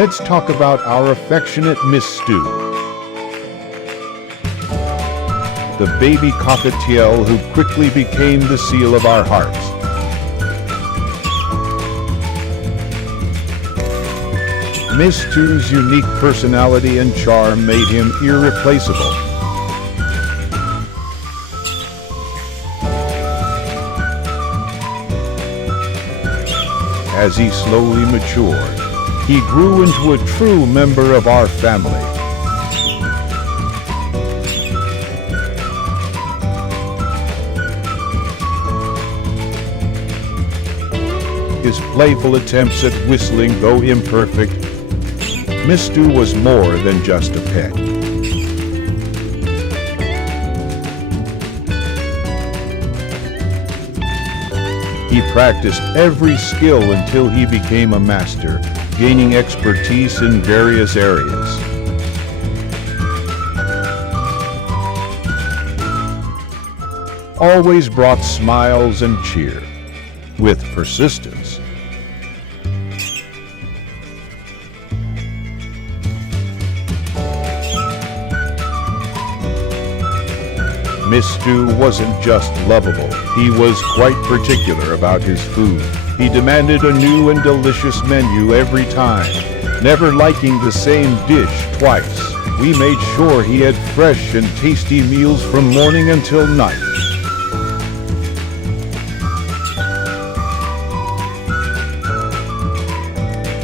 let's talk about our affectionate Mistu, the baby cockatiel who quickly became the seal of our hearts. Mistu's unique personality and charm made him irreplaceable. As he slowly matured, he grew into a true member of our family. His playful attempts at whistling, though imperfect, Mistu was more than just a pet. He practiced every skill until he became a master, gaining expertise in various areas. Always brought smiles and cheer, with persistence. Mistu wasn't just lovable, he was quite particular about his food. He demanded a new and delicious menu every time, never liking the same dish twice. We made sure he had fresh and tasty meals from morning until night.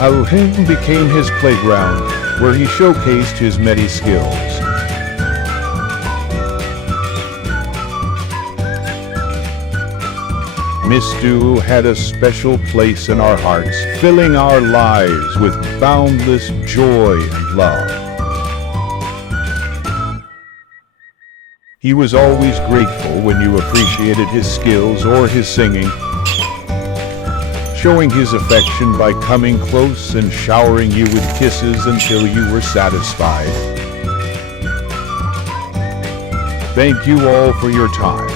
Our home became his playground, where he showcased his many skills. Mistu had a special place in our hearts, filling our lives with boundless joy and love. He was always grateful when you appreciated his skills or his singing, showing his affection by coming close and showering you with kisses until you were satisfied. Thank you all for your time.